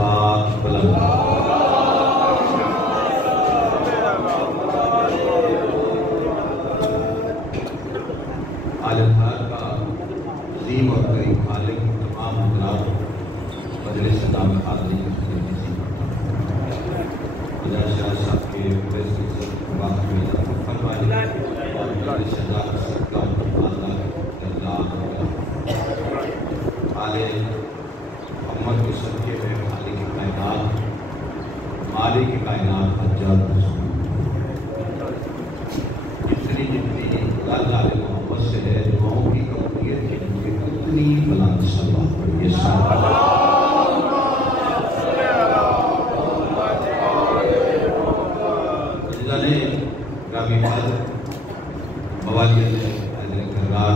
صلوات بلند عالمدار کا عظیم اور کریم خالق تمام حضرات مجلس نام حاضرین نصیب خدا شاہ صاحب کے پورے سلسلے بات میں فرمائے اور مجلس شاہ صاحب کا محمد کے صدقے میں خالق کائنات مالک کائنات حجاج رسول جتنی غلط عالم محمد سے ہے دعاؤں کی قبولیت کے لیے اتنی بلند صلوات پڑھیے عزیزانے گرامی قدر موالیت حضرت کرار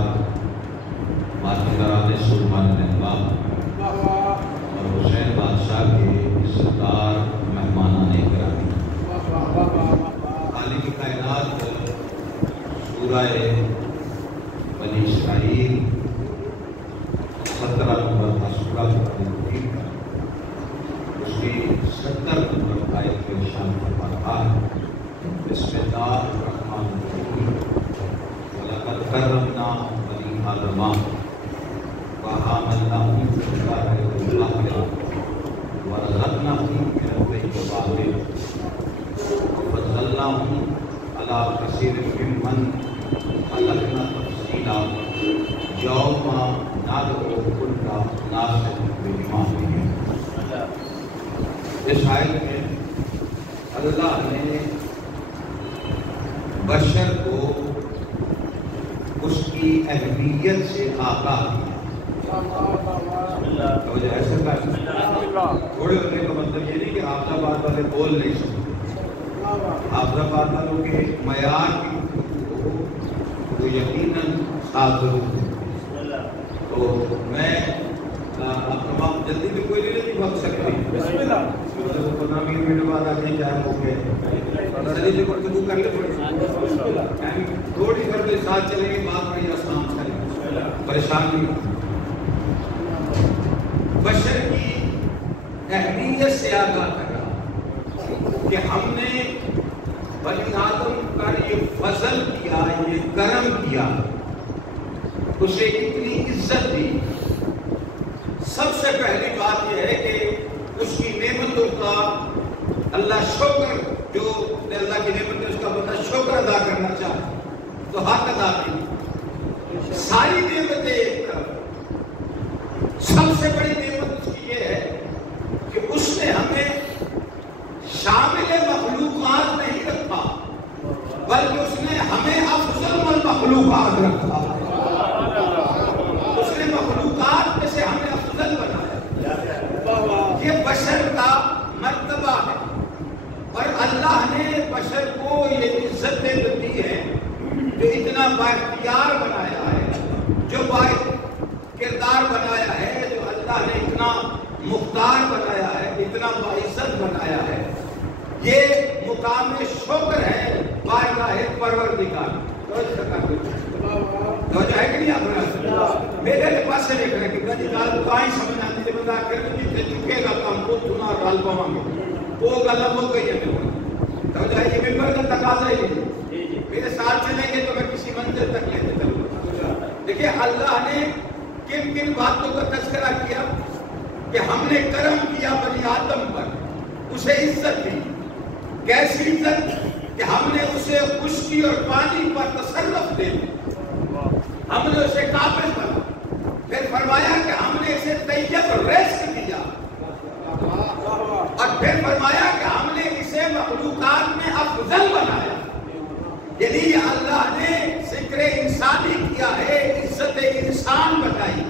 ماتمداران سلطان احباب اور حسین بادشاہ کے عزتدار مہمانان گرامی خالق کائنات سورہ بنی اسرائیل 17 نمبر کا سورہ ترتیب کا اس کی 70 نمبر آیت میں ارشاد فرما رہا ہے بسم اللہ الرحمن الرحیم وَلَقَدْ كَرَّمْنَا بَنِي آدَمَ وَحَمَلْنَاهُمْ فِي الْبَرِّ وَالْبَحْرِ وَرَزَقْنَاهُم مِّنَ الطَّيِّبَاتِ وَفَضَّلْنَاهُمْ عَلَىٰ كَثِيرٍ مِّمَّنْ خَلَقْنَا تَفْضِيلًا يَوْمَ نَدْعُو كُلَّ أُنَاسٍ بِإِمَامِهِمْ۔ اس آیت میں اللہ نے بشر کو اس کی اہمیت سے آگاہ کیا۔ توجہ ایسے تھوڑے ہونے کا مطلب یہ نہیں کہ حافظ آباد والے بول نہیں سکتے، حافظ آباد والوں کے معیار کی وہ یقیناً حاضر ہوں۔ تو میں اب تمام جلدی بھی کوئی نہیں بھگ سکتی، 15 منٹ بعد آگے چاہے ہو گئے سے گفتگو کر لے تھوڑی کر دے ساتھ چلیں گے، بات بڑی آسان کریں، پریشان نہیں۔ بشر کی اہمیت سے آگاہ کر رہا کہ ہم نے بنی آدم کا یہ فضل کیا، یہ کرم کیا، اسے اتنی عزت دی۔ سب سے پہلی بات یہ ہے کہ اس کی نعمتوں کا اللہ شکر، جو اللہ کی نعمت ہے اس کا بندہ شکر ادا کرنا چاہے تو حق ادا کی۔ ساری نعمتیں ایک طرف، سب سے بڑی نعمت اس کی یہ ہے کہ اس نے ہمیں شامل مخلوقات نہیں رکھا بلکہ اس نے ہمیں افضل المخلوقات رکھا۔ اس نے مخلوقات میں سے ہمیں افضل بنایا۔ یہ بشر کا مرتبہ ہے اور اللہ نے بشر کو یہ عزتیں دی ہیں جو اتنا بااختیار بنایا ہے، جو باکردار بنایا ہے، جو اللہ نے اتنا مختار بنایا ہے، اتنا باعزت بنایا ہے۔ یہ مقام شکر ہے بارگاہ پروردگار۔ توجہ ہے کہ نہیں آپ میرے پاس سے دیکھ رہے کہ گلی گال کائیں سمجھ آتی ہے بندہ کرنے جتنے چکے گا کام کو سنا رال پاؤں گے وہ گلا ہو گئی ہے توجہ ہے۔ یہ ممبر کا تقاضا ہے، میرے ساتھ چلیں گے تو میں کسی منزل تک لیتے چلوں۔ دیکھیں اللہ نے کن کن باتوں کا تذکرہ کیا کہ ہم نے کرم کیا بنی آدم پر، اسے عزت دی۔ کیسی عزت کہ ہم نے اسے خشکی اور پانی پر تصرف دے، ہم نے اسے قابل بنا۔ پھر فرمایا کہ ہم نے اسے طیب رزق دیا، اور پھر فرمایا کہ ہم نے اسے مخلوقات میں افضل بنایا۔ یعنی یہ اللہ نے ذکر انسانی کیا ہے، عزت انسان بتائی،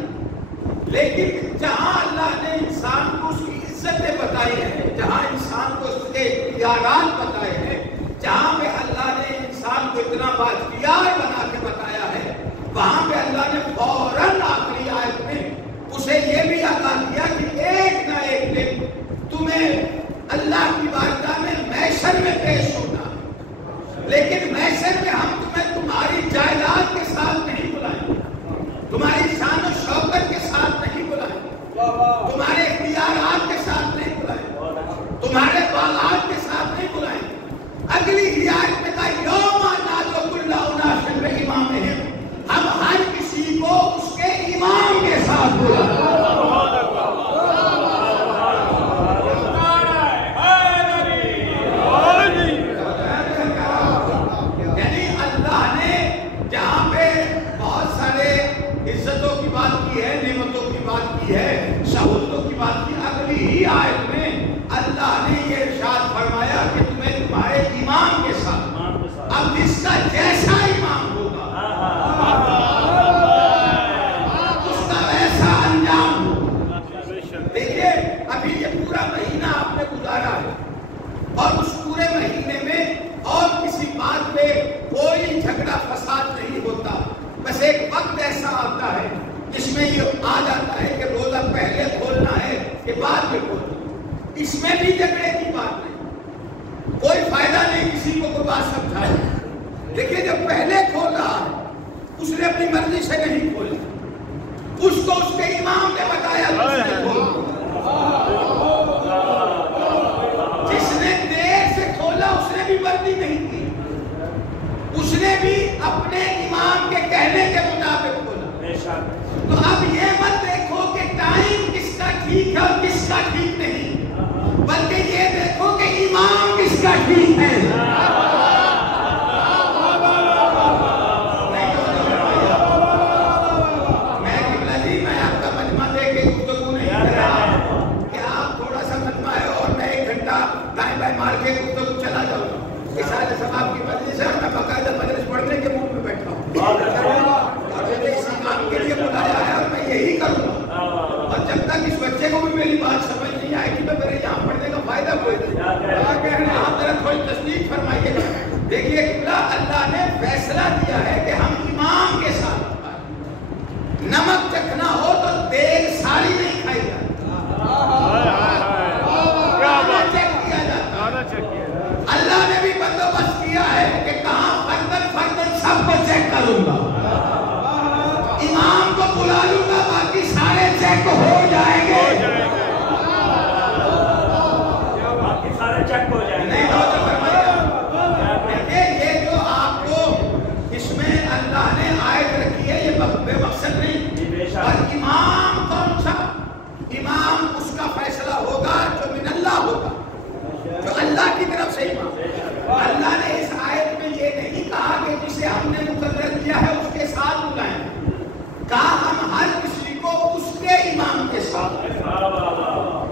لیکن جہاں اللہ نے انسان کو اس کی عزتیں بتائی ہیں، جہاں انسان کو اس کے اختیارات بتائے ہیں، جہاں پہ اللہ نے انسان کو اتنا بااختیار بنا کے بتایا ہے، وہاں پہ اللہ نے فوراً آخری آیت میں اسے یہ بھی آگاہ کیا کہ ایک نہ ایک دن تمہیں اللہ کی بارگاہ میں محشر میں پیش ہونا، لیکن محشر میں ہم تمہیں تمہاری جائیداد کے ساتھ نہیں بلائیں گے، تمہاری شان و شوکت کے ساتھ نہیں بلائیں گے، تمہارے اختیارات کے ساتھ نہیں بلائیں گے۔ تمہارے باغات کے ساتھ نہیں بلائیں گے. اگلی ہدایت میں کہا یوم ندعو کل اناس بامامہم، ہم ہر کسی کو اس کے امام کے ساتھ بلائیں. یعنی اللہ نے جہاں پہ بہت سارے عزتوں کی بات کی ہے، نعمتوں کی بات کی ہے، سہولتوں کی بات کی، اگلی ہی آیت میں اللہ نے یہ ارشاد فرمایا کہ تمہیں تمہارے امام کے ساتھ، اب جس کا جیسا امام ہوگا اس کا ویسا انجام ہوگا. دیکھیے ابھی یہ پورا مہینہ آپ نے گزارا ہے اور اس پورے مہینے میں اور کسی بات پہ کوئی جھگڑا فساد نہیں ہوتا. بس ایک وقت ایسا آتا ہے جس میں یہ آ جاتا ہے کہ روزہ پہلے کھولنا ہے کہ بعد میں کھولنا. اس میں بھی جھگڑے کی بات نہیں، کوئی فائدہ نہیں کسی کو کوئی بات سمجھائے. دیکھیے جب پہلے کھول رہا ہے اس نے اپنی مرضی سے نہیں کھولا، اس کو اس کے امام نے بتایا اس نے کھولا. جس نے دیر سے کھولا اس نے بھی مرضی نہیں کی، اس نے بھی اپنے امام کے کہنے کے مطابق کھولا. تو اب یہ مت دیکھو کہ ٹائم کس کا ٹھیک ہے اور کس کا ٹھیک نہیں، بلکہ یہ دیکھو کہ امام کس کا ٹھیک ہے. میں قبلہ جی میں آپ کا مجمع دے کے گفتگو نہیں کر رہا کہ آپ تھوڑا سا مجمع ہے اور میں 1 گھنٹہ دائیں بائیں مار کے گفتگو چلا جاؤں گا. اس سارے صاحب کی مجلس ہے، میں باقاعدہ مجلس پڑھنے کے موڈ میں بیٹھا ہوں اور مجھے اسی کام کے لیے بلایا ہے اور میں یہی کروں گا. اور جب تک اس بچے کو بھی میری بات سمجھ نہیں آئے گی تو میرے یہاں پڑھنے کا فائدہ کوئی نہیں. آپ ذرا تھوڑی تصدیق فرمائیے گا. دیکھیے قبلہ اللہ نے فیصلہ دیا ہے کہ ہم امام کے ساتھ نمک چکھنا ہو تو دیگ ساری نہیں کھائی جاتی، چیک کیا جاتا. اللہ نے بھی بندوبست کیا ہے کہ کہاں فردن فردن سب کو چیک کروں گا، امام کو بلا لوں گا، باقی سارے چیک ہو جائیں گے. نہیں ہو تو فرمائیے. یہ جو آپ کو اس میں اللہ نے آیت رکھی ہے یہ بے مقصد نہیں. اور امام کون سا؟ امام اس کا فیصلہ ہوگا جو من اللہ ہوگا، جو اللہ کی طرف سے امام. اللہ نے اس آیت میں یہ نہیں کہا کہ جسے ہم نے مقرر کیا ہے اس کے ساتھ بلائیں، کہا ہم ہر کسی کو اس کے امام کے ساتھ،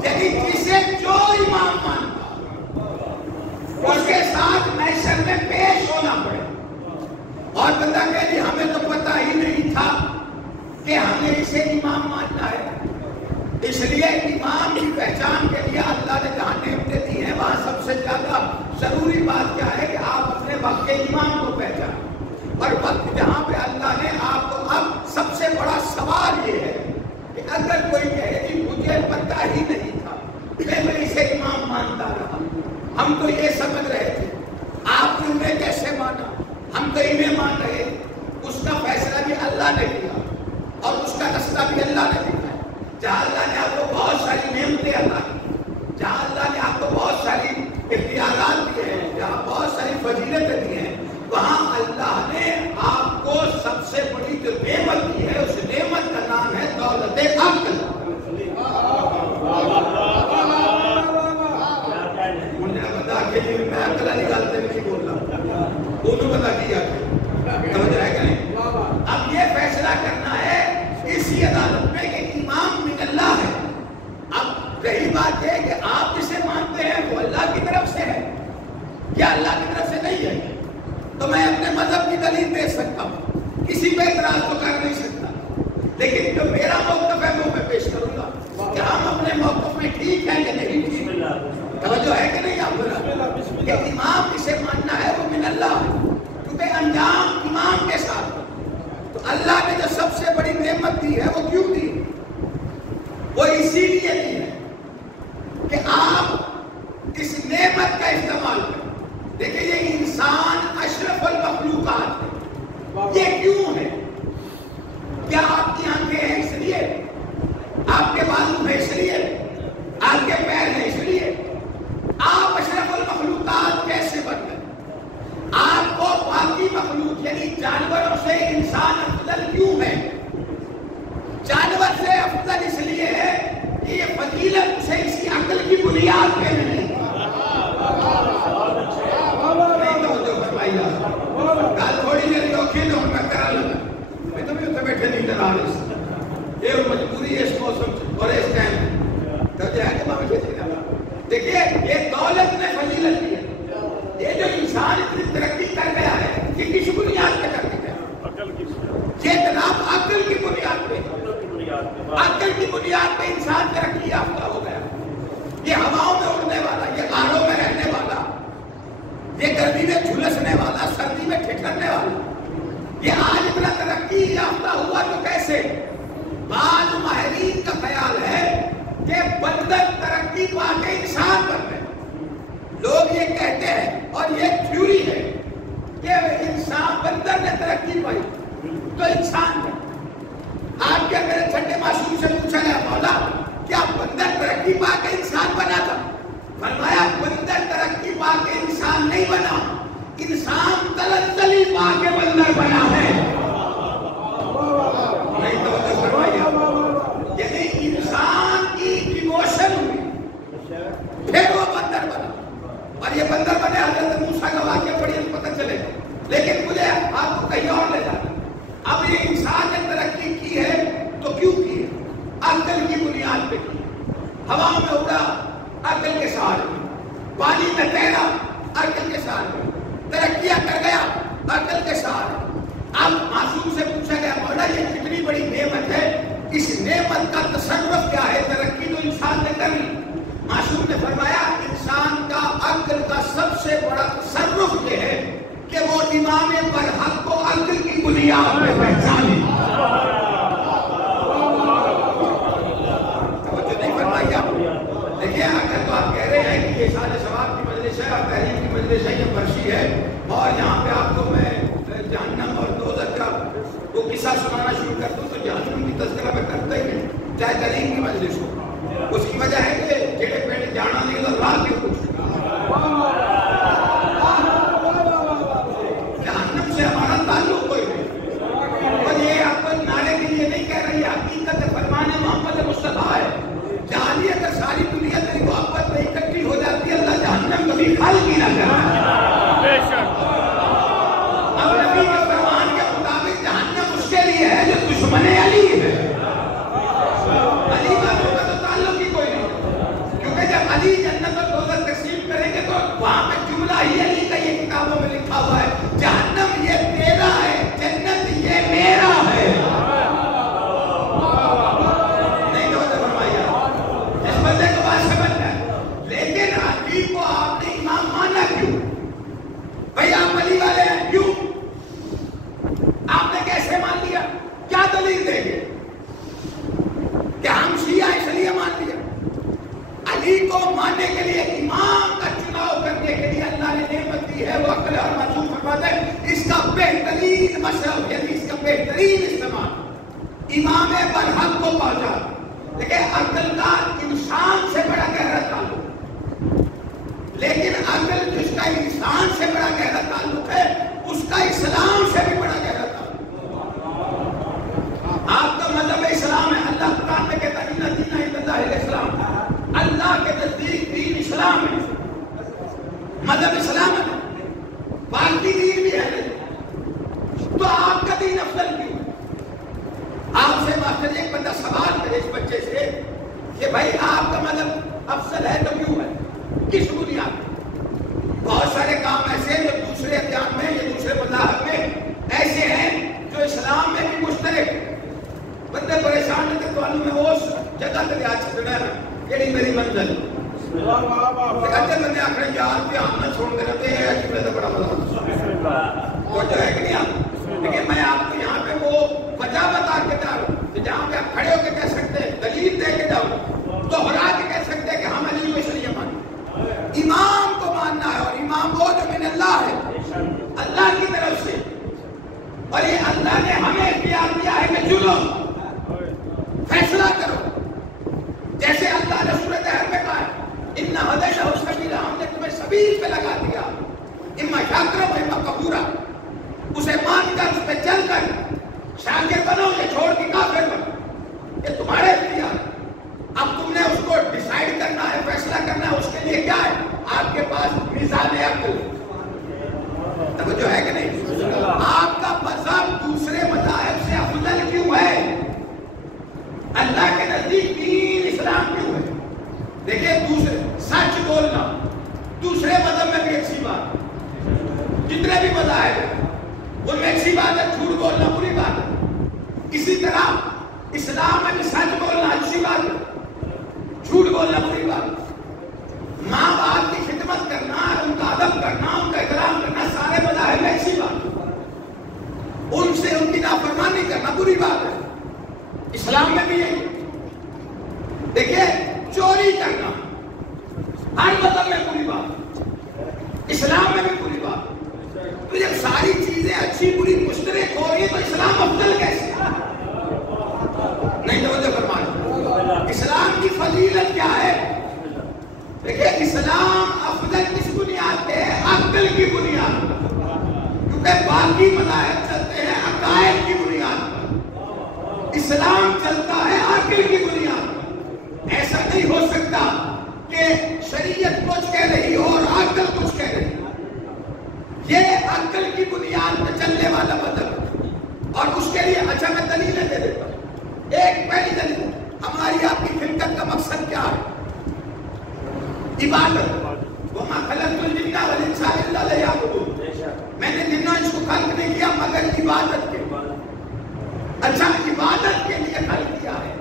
یعنی جسے جو امام مانتا اس کے ساتھ محشر میں پیش ہونا پڑے. اور بندہ کہ جی ہمیں تو پتہ ہی نہیں تھا کہ ہمیں اسے امام ماننا ہے. اس لیے امام کی پہچان کے لیے اللہ نے جہاں نعمتیں دی ہیں وہاں سب سے زیادہ ضروری بات کیا ہے کہ آپ اپنے وقت کے امام کو پہچانیں. اور وقت جہاں پہ اللہ نے آپ کو، اب سب سے بڑا سوال یہ ہے کہ اگر کوئی کہے کہ مجھے پتہ ہی نہیں تھا میں اسے امام مانتا رہا، ہم تو یہ سمجھ رہے تھے، آپ نے انہیں کیسے مانا، ہم تو انہیں مان رہے تھے. اس کا فیصلہ بھی اللہ نے کیا اور اس کا رستہ بھی اللہ نے دکھایا. جہاں اللہ نے آپ کو بہت ساری نعمتیں عطا کی، جہاں اللہ نے آپ کو بہت ساری اختیارات دیے ہیں، جہاں بہت ساری فضیلتیں دی ہیں، وہاں اللہ نے آپ کو سب سے بڑی جو نعمت دی ہے اس نعمت کا نام ہے دولت عقل. میں عقل نکالتے نہیں بول رہا، دونوں بتا کیا سمجھ رہا ہے کہ نہیں. اب یہ فیصلہ کرنا ہے اسی عدالت میں کہ امام من اللہ ہے. اب رہی بات ہے کہ آپ جسے مانتے ہیں وہ اللہ کی طرف سے ہے یا اللہ کی طرف سے نہیں ہے. تو میں اپنے مذہب کی دلیل دے سکتا ہوں، کسی پہ اعتراض تو کر نہیں سکتا، لیکن جو میرا موقف ہے وہ میں پیش کروں گا کہ ہم اپنے موقف میں ٹھیک ہیں کہ نہیں ٹھیک. توجہ ہے کہ نہیں آپ کہ امام جسے ماننا ہے وہ من اللہ ہے، کیونکہ انجام امام کے ساتھ. تو اللہ نے جو سب سے بڑی نعمت دی ہے وہ کیوں دی؟ وہ اسی لیے دی ہے کہ آپ اس نعمت کا استعمال کریں. دیکھیں یہ انسان اشرف المخلوقات ہے. یہ کیوں ہے؟ کیا آپ کی آنکھیں ہیں اس لیے؟ آپ کے بازو ہیں اس لیے؟ آپ کے پیر ہیں اس لیے؟ دیکھیے یہ دولت میں فضیلت دی ہے. یہ جو انسان اتنی ترقی کر گیا ہے یہ کس بنیاد پہ کر گیا؟ یہ جناب عقل کی بنیاد پہ. عقل کی بنیاد پہ انسان ترقی یافتہ ہو گیا. یہ ہواؤں میں اڑنے والا، یہ غاروں میں رہنے والا، یہ گرمی میں جھلسنے والا، سردی میں ٹھٹھرنے والا، یہ آج اتنا ترقی یافتہ ہوا تو کیسے؟ بعض ماہرین کا خیال ہے کہ بندر ترقی پا کے انسان بن گئے. لوگ یہ کہتے ہیں اور یہ تھیوری ہے کہ انسان بندر نے ترقی پائی تو انسان بن. آپ کیا میرے چھٹے معصوم سے پوچھا گیا مولا کیا بندر ترقی پا کے انسان بنا تھا؟ فرمایا بندر ترقی پا کے انسان نہیں بنا، انسان تلتلی پا کے بندر بنا ہے. نہیں توجہ فرمائیے. یعنی انسان کی ڈیموشن ہوئی پھر وہ بندر بنا. اور یہ بندر بنے حضرت موسیٰ کا واقعہ پڑھیے تو پتہ چلے. لیکن مجھے آپ کو کہیں اور لے جانا. اب یہ انسان نے ترقی کی ہے تو کیوں کی ہے؟ عقل کی بنیاد پہ کی. ہواؤں میں اڑا عقل کے سہارے، پانی میں تیرا عقل کے سہارے، ترقیاں کر گیا عقل کے سہارے. اب معصوم سے پوچھا گیا مولا یہ کتنی بڑی نعمت ہے، اس نعمت کا تصرف کیا ہے؟ ترقی تو انسان نے کر لی. معصوم نے فرمایا انسان کا عقل کا سب سے بڑا تصرف یہ ہے کہ وہ امام برحق کو عقل کی بنیاد پہ پہچانے. توجہ نہیں فرمائی آپ؟ دیکھیں اگر تو آپ کہہ رہے ہیں کہ یہ سارے ثواب کی مجلس ہے اور تحریر کی مجلس ہے، یہ برشی ہے اور یہاں پہ آپ کو میں جہنم اور دوزخ کا وہ قصہ سنانا شروع کر دوں تو جہنم کی تذکرہ میں کرتا ہی نہیں، چاہے تحریر کی مجلس ہو. اس کی وجہ ہے کہ جڑے پیڑ جانا نہیں تو راہ کیوں کچھ جہنم سے ہمارا تعلق کوئی نہیں. اور یہ آپ کو نعرے کے لیے نہیں کہہ رہی، حقیقت فرمان محمد مصطفیٰ ہے. جہاں اگر ساری دنیا تیری محبت میں اکٹھی ہو جاتی ہے اللہ جہنم کبھی خالی کی نہ کرے. اب نبی کے فرمان کے مطابق جہنم اس کے لیے ہے جو دشمن علی ہے. علی کا تو تعلق ہی کوئی نہیں، کیونکہ جب علی جنت اور دوزخ تقسیم کریں گے تو وہاں پہ جملہ ہی علی کا یہ کتابوں میں لکھا ہوا ہے جہنم یہ تیرا ہے، جنت یہ میرا ہے. نہیں توجہ فرمائیے. اس بندے کو بات سمجھ ہے. لیکن علی کو آپ نے امام مانا کیوں؟ بھئی آپ علی والے ہیں کیوں؟ آپ نے کیسے مان لیا؟ کیا دلیل دیں گے کہ ہم شیعہ اس لیے مان لیا؟ علی کو ماننے کے لیے امام کا چناؤ کرنے کے لیے اللہ نے نعمت دی ہے. وہ عقل اور معصوم فرماتے ہیں اس کا بہترین مشرب یعنی اس کا بہترین استعمال امام برحق کو پہنچا. دیکھیں عقل کا انسان سے بڑا گہرا تعلق، لیکن عقل جس کا انسان سے بڑا گہرا تعلق ہے اس کا اسلام سے بھی بڑا گہرا تعلق. آپ کا مذہب اسلام ہے. اللہ قرآن میں کہتا ہے ان دین عند اللہ الاسلام. اللہ کے نزدیک دین اسلام ہے، مذہب اسلام ہے. باقی دین بھی ہے تو آپ کا دین افضل کیوں؟ آپ سے ماسٹر ایک بندہ سوال کرے اس بچے سے کہ بھائی آپ کا مذہب افضل ہے تو کیوں ہے؟ کس بنیاد پہ؟ بہت سارے کام ایسے ہیں جو دوسرے ادیان میں یا دوسرے مذاہب میں ایسے ہیں جو اسلام میں بھی مشترک. بندے پریشان ہے کہ تو میں اس جگہ تے آ چھڈنا ہے یہی میری منزل. کہتے بندے آخر یار پہ ہم نہ چھوڑ کے رہتے ہیں کہ میں تو بڑا مزہ تو جو ہے کہ نہیں آپ. لیکن میں آپ کو یہاں پہ وہ وجہ بتا کے جا رہا ہوں کہ جہاں پہ آپ کھڑے ہو کے کہہ سکتے ہیں دلیل دے کے جاؤ دوہرا کے کہہ سکتے ہیں کہ ہم علی کو اس لیے مانتے. امام کو ماننا ہے اور امام وہ جو من اللہ ہے، اللہ کی طرف سے. اور یہ اللہ نے ہمیں اختیار دیا ہے کہ چنو فیصلہ کرو. جیسے اللہ نے سورۃ طہر میں کہا ہے ان ہدینہ السبیل، ہم نے تمہیں سبیل پہ لگا دیا، اما شاکرا و اما کفورا. اسے مان کر اس پہ چل کر شاکر بنو یا چھوڑ کے کافر بنو، یہ تمہارے اختیار. اب تم نے اس کو ڈیسائیڈ کرنا ہے، فیصلہ کرنا ہے. اس کے لیے کیا ہے؟ آپ کے پاس میزان عقل. توجہ ہے کہ نہیں؟ آپ کا مذہب دوسرے مذاہب سے افضل کیوں ہے؟ اللہ کے نزدیک دین اسلام کیوں ہے؟ دیکھیں دوسرے سچ بولنا دوسرے مذہب میں بھی اچھی بات، جتنے بھی مذاہب ہیں ان میں اچھی بات ہے، جھوٹ بولنا بری بات ہے۔ اسی طرح اسلام میں بھی سچ بولنا اچھی بات ہے، جھوٹ بولنا بری بات ہے۔ ماں باپ کی خدمت کرنا، ان کا ادب کرنا، ان کا احترام کرنا سارے مذاہب میں اچھی بات ہے، ان سے ان کی نافرمانی کرنا بری بات ہے، اسلام میں بھی یہی۔ دیکھیے چوری کرنا ہر مذہب میں بری بات، اسلام میں بھی بری بات۔ تو جب ساری چیزیں اچھی بری مشترک ہو رہی ہے تو اسلام افضل کیسے؟ نہیں توجہ فرمائیں، اسلام کی فضیلت کیا ہے؟ دیکھیے اسلام افضل کس بنیاد پہ ہے؟ عقل کی بنیاد پر، کیونکہ باقی مذاہب چلتے ہیں عقائد کی بنیاد پر، اسلام چلتا ہے عقل کی بنیاد پر۔ ایسا نہیں ہو سکتا کہ شریعت کچھ کہہ رہی ہو اور عقل کچھ کہہ رہی ہو۔ یہ عقل کی بنیاد پہ چلنے والا مذہب ہے، اور اس کے لیے اچھا میں دلیلیں دے دیتا ہوں۔ ایک پہلی دلیل، ہماری آپ کی خلقت کا مقصد کیا ہے؟ عبادت۔ وَمَا خَلَقْتُ الْجِنَّ وَالْإِنسَ إِلَّا لِيَعْبُدُونِ، میں نے جنوں انس کو خلق نہیں کیا مگر عبادت کے لیے۔ اچھا عبادت کے لیے خلق کیا ہے،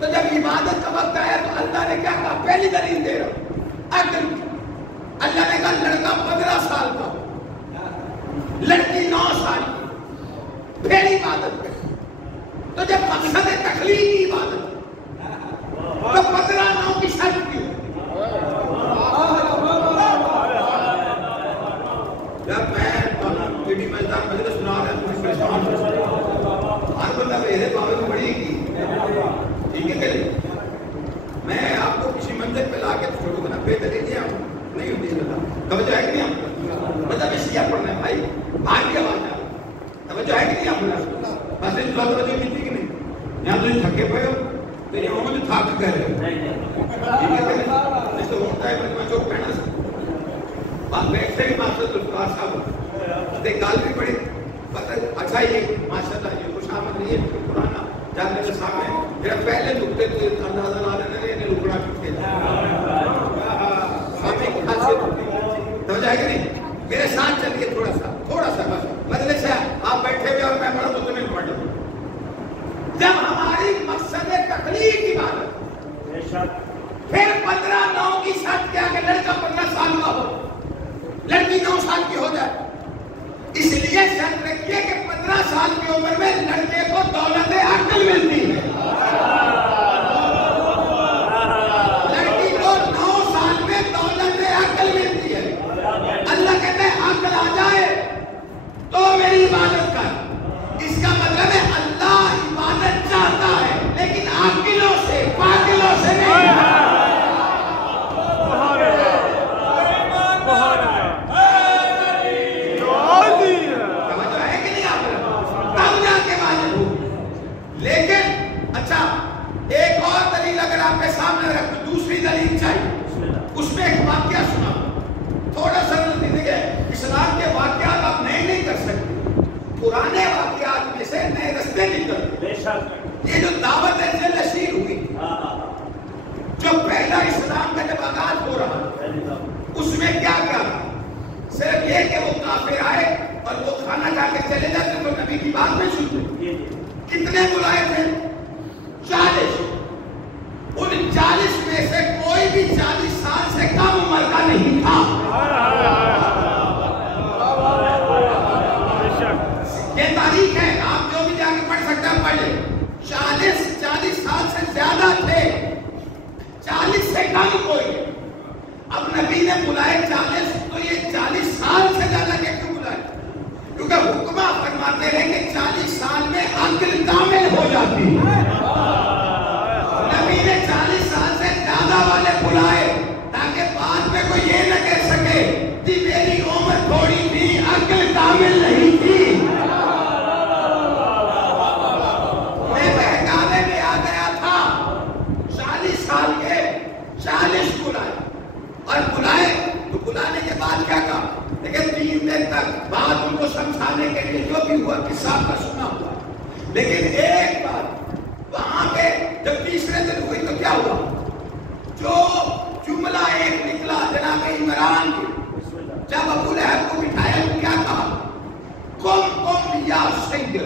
تو جب عبادت کا وقت آیا تو اللہ نے کیا کہا؟ پہلی دلیل دے رہا ہوں عقل۔ اللہ نے کہا لڑکا 15 سال کا، لڑکی 9 سال کی، پھر عبادت کرے۔ تو جب مقصد تخلیقی عبادت تو 15-9 کی شرط کیوں؟ جب میں پیٹی میدان مجلس سنا رہا ہوں پریشان ہر بندہ میرے باوے میں بڑی کی ٹھیک ہے کہ میں آپ کو کسی منزل پہ لا کے چھوڑوں گا، بے دلیل نہیں ہوتی ہے، توجہ ہے کہ نہیں آپ کو؟ مطلب اس لیے پڑھنا ہے بھائی، آگے آواز ہے، توجہ ہے کہ نہیں آپ کو؟ بس اس بات توجہ کی تھی کہ نہیں؟ یہاں تجھے تھکے پڑے ہو تو یہاں مجھے تھک گئے ٹھیک ہے نہیں تو ہوتا ہے میں چوک پہنا سکتا آپ بیٹھتے بھی ماسٹر ذوالفقار صاحب دیکھ گال بھی بڑی اچھا یہ ماشاءاللہ یہ خوش آمد نہیں ہے پرانا جاننے کے سامنے میرا پہلے نکتے تو اندازہ لا لینا نہیں انہیں رکڑا کیوں سامنے کی خاصیت ہوتی ہے توجہ ہے کہ نہیں؟ میرے ساتھ چلیے تھوڑا سا بس مجلس ہے آپ بیٹھے ہوئے اور میں پڑھا تو تمہیں پڑھ لوں۔ جب ہماری مقصد تخلیق کی بات پھر 15-9 کی شرط کیا کہ لڑکا 15 سال کا ہو، لڑکی 9 سال کی ہو جائے۔ اس لیے شرط رکھیے کہ 15 سال کی عمر میں لڑکے کو دولت عقل ملتی ہے، لڑکی کو 9 سال میں دولت عقل ملتی ہے۔ اللہ کہتے ہیں عقل آ جائے تو میری عبادت کر۔ اس کا مطلب ہے اللہ عبادت چاہتا ہے لیکن عاقلوں سے پاگلوں سے نہیں۔ لیکن اچھا ایک اور دلیل اگر آپ کے سامنے رکھ تو دوسری دلیل چاہیے، اس میں ایک واقعہ سنا تھوڑا سا دیکھیے۔ اسلام کے واقعات آپ نئے نہیں کر سکتے، پرانے واقعات میں سے نئے رستے نکلتے۔ یہ جو دعوت ہے نشیر ہوئی جو پہلا اسلام کا جب آغاز ہو رہا اس میں کیا کیا صرف یہ کہ وہ کافر آئے اور وہ کھانا کھا کے چلے جاتے تو نبی کی بات نہیں سنتے۔ کتنے بلائے تھے؟ 40۔ ان 40 میں سے کوئی بھی 40 سال سے کم عمر کا نہیں تھا۔ یہ تاریخ ہے، آپ جو بھی جا کے پڑھ سکتے ہیں پڑھ لیں۔ 40 سال سے زیادہ تھے، 40 سے کم کوئی۔ اب نبی نے بلائے 40 تو یہ 40 سال سے زیادہ کے کیوں بلائے؟ کیونکہ حکمہ فرماتے ہیں کہ 40 سال میں عقل کامل ہو جاتی ہے۔ نبی نے 40 سال سے زیادہ والے بلائے تاکہ بعد میں کوئی یہ نہ کہہ سکے کہ میری عمر تھوڑی تھی، عقل کامل نہیں تھی۔ میں بہکاوے میں آ گیا تھا، 40 سال کے 40 بلائے اور بلائے تو بلانے کے بعد کیا کہا؟ لیکن 3 دن تک بعد ان کو سمجھانے کے لیے جو بھی ہوا قصہ کا سنا ہوا، لیکن ایک بات وہاں پہ جب تیسرے دن ہوئی تو کیا ہوا؟ جو جملہ ایک جناب عمران کی جب ابو لہب کو بٹھایا تو کیا کہا؟ قم قم یا سیدی،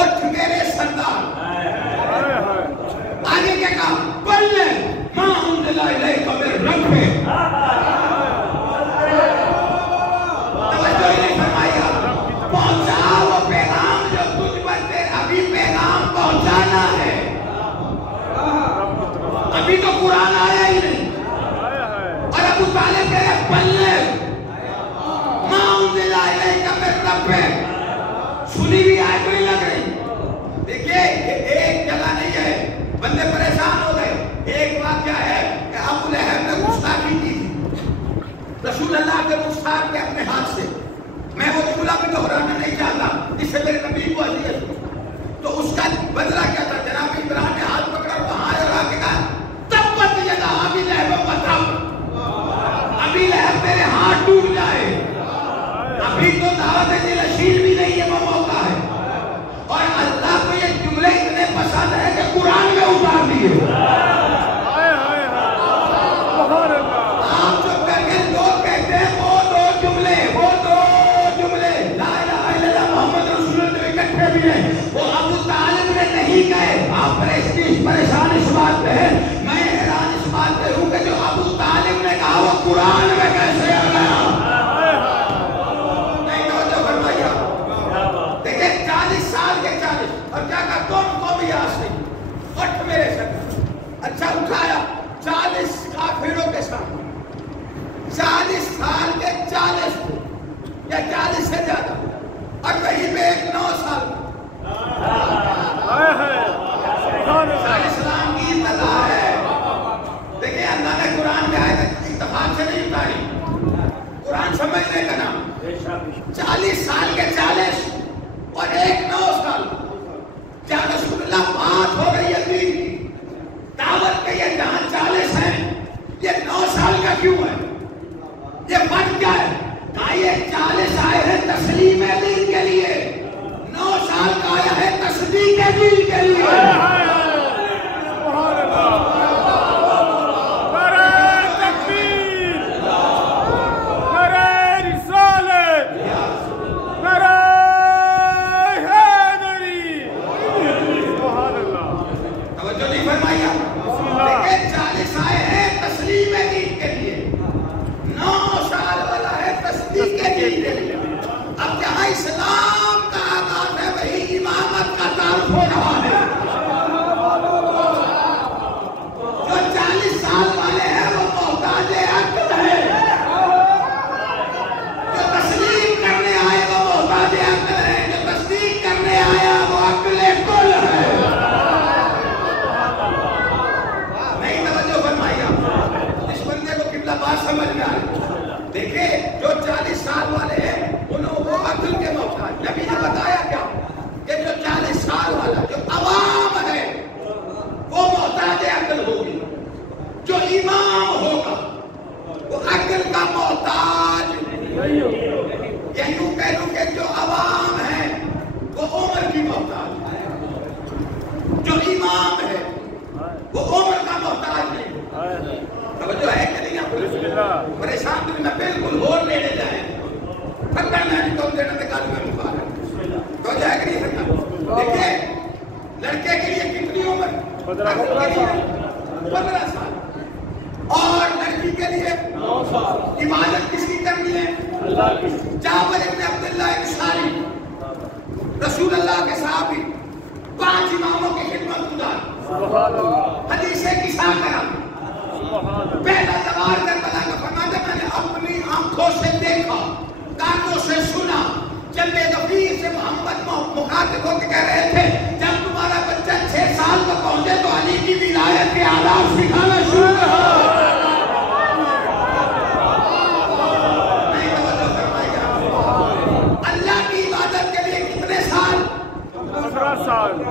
اٹھ میرے سردار۔ آگے کیا کہا؟ بلغ ما انزل الیک من ربک۔ توجہ نہیں فرمایا، پہنچا وہ پیغام جو تجھ پر ابھی پیغام پہنچانا ہے۔ ابھی تو قرآن آیا ہی نہیں، اور ابو طالب کہہ رہے بلغ ما انزل الیک من ربک۔ سنی بھی آئے تو نہیں لگ رہی۔ دیکھیے یہ ایک جگہ نہیں ہے، بندے پریشان ہو گئے۔ ایک واقعہ ہے کہ ابو لہب نے گستاخی کی تھی رسول اللہ کے گستاخ کے اپنے ہاتھ سے۔ میں وہ جملہ بھی دہرانا نہیں چاہتا، اس سے میرے نبی کو اذیت ہوئی۔ تو اس کا بدلہ کیا تھا؟ جناب عمران نے ہاتھ پکڑا وہاں اور آ کے کہا تبت یدا ابی لہب وتب، ابی لہب تیرے ہاتھ ٹوٹ جائے۔ ابھی تو دعوت دلشیر بھی نہیں ہے، وہ موقع ہے۔ اور اللہ کو یہ جملے اتنے پسند ہے کہ قرآن میں اتار دیے۔ آپ جو کر کے لوگ کہتے ہیں وہ دو جملے لا الہ الا اللہ محمد رسول اللہ اکٹھے بھی ہیں، وہ ابو طالب نے نہیں کہے۔ آپ پریشان اس بات پہ ہیں، میں حیران اس بات پہ ہوں کہ جو ابو طالب نے کہا وہ قرآن میں کیسے آ گیا؟ نہیں توجہ فرمائیے۔ دیکھیں 40 سال کے 40، اور کیا کہا؟ قم یا سیدی، اٹھ میرے سردار۔ اچھا اٹھایا 40 کافروں کے سامنے، 40 سال کے 40 کو یا 40 سے زیادہ، اور وہیں پہ ایک 9 سال اسلام کی ابتدا ہے۔ دیکھیں اللہ نے قرآن میں آیت اتفاق سے نہیں اتاری، قرآن سمجھنے کا نام۔ 40 سال کے 40 اور ایک 9 سال، کیا رسول اللہ بات ہو رہی ہے دین کی دعوت کے؟ یہ جہاں 40 ہیں یہ 9 سال کا کیوں ہے؟ یہ فرق کیا ہے؟ کہا یہ 40 آئے ہیں تسلیم دین کے لیے، 9 سال کا آیا ہے تصدیق دین کے لیے۔ اب جہاں اسلام کا آغاز ہے وہی امامت کا تعارف ہو رہا ہے۔ جو 40 سال والے ہیں وہ محتاج عقل ہے، جو تسلیم کرنے آئے وہ محتاج عقل ہے، جو تصدیق کرنے آیا وہ عقل کل ہے۔ نہیں توجہ فرمائیے، اس بندے کو قبلہ بات سمجھ میں آئی۔ دیکھیں جو 40 سال والے ہیں انہوں وہ عقل کے محتاج۔ نبی نے بتایا کیا کہ جو 40 سال والا جو عوام ہے وہ محتاج عقل ہوگی، جو امام ہوگا وہ عقل کا محتاج۔ یا یوں کہہ لوں کہ جو عوام ہے وہ عمر کی محتاج، جو امام ہے وہ عمر کا محتاج نہیں۔ توجہ ہے کہ نہیں؟ آپ پریشان تو میں بالکل اور لینے جائیں پھر میں بھی کم دینا نکال میں مخالف توجہ ہے کہ نہیں سکتا۔ دیکھیں لڑکے کے لیے کتنی عمر؟ 15 سال، اور لڑکی کے لیے 9 سال۔ عبادت کس کی کرنی ہے؟ اللہ کی۔ جابر ابن عبداللہ انصاری رسول اللہ کے صحابی، 5 اماموں کی خدمت گزار، حدیثیں کسا کرا، پہلا سوار کربلا کا فرماتا میں نے اپنی آنکھوں سے دیکھا، کانوں سے سنا، جب غفیر سے محمد مخاطب ہو کے کہہ رہے تھے جب تمہارا بچہ 6 سال کو پہنچے تو علی کی ولایت کے آداب سکھانا شروع کرو۔ نہیں توجہ فرمائیے۔ اللہ کی عبادت کے لیے کتنے سال؟ 15 سال،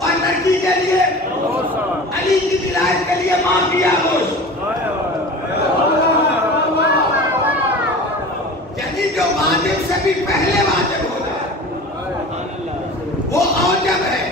اور لڑکی کے لیے 9 سال، علی کی ولایت کے لیے ماں کی آغوش۔ یعنی جو واجب سے بھی پہلے واجب ہوتا ہے وہ اوجب ہے،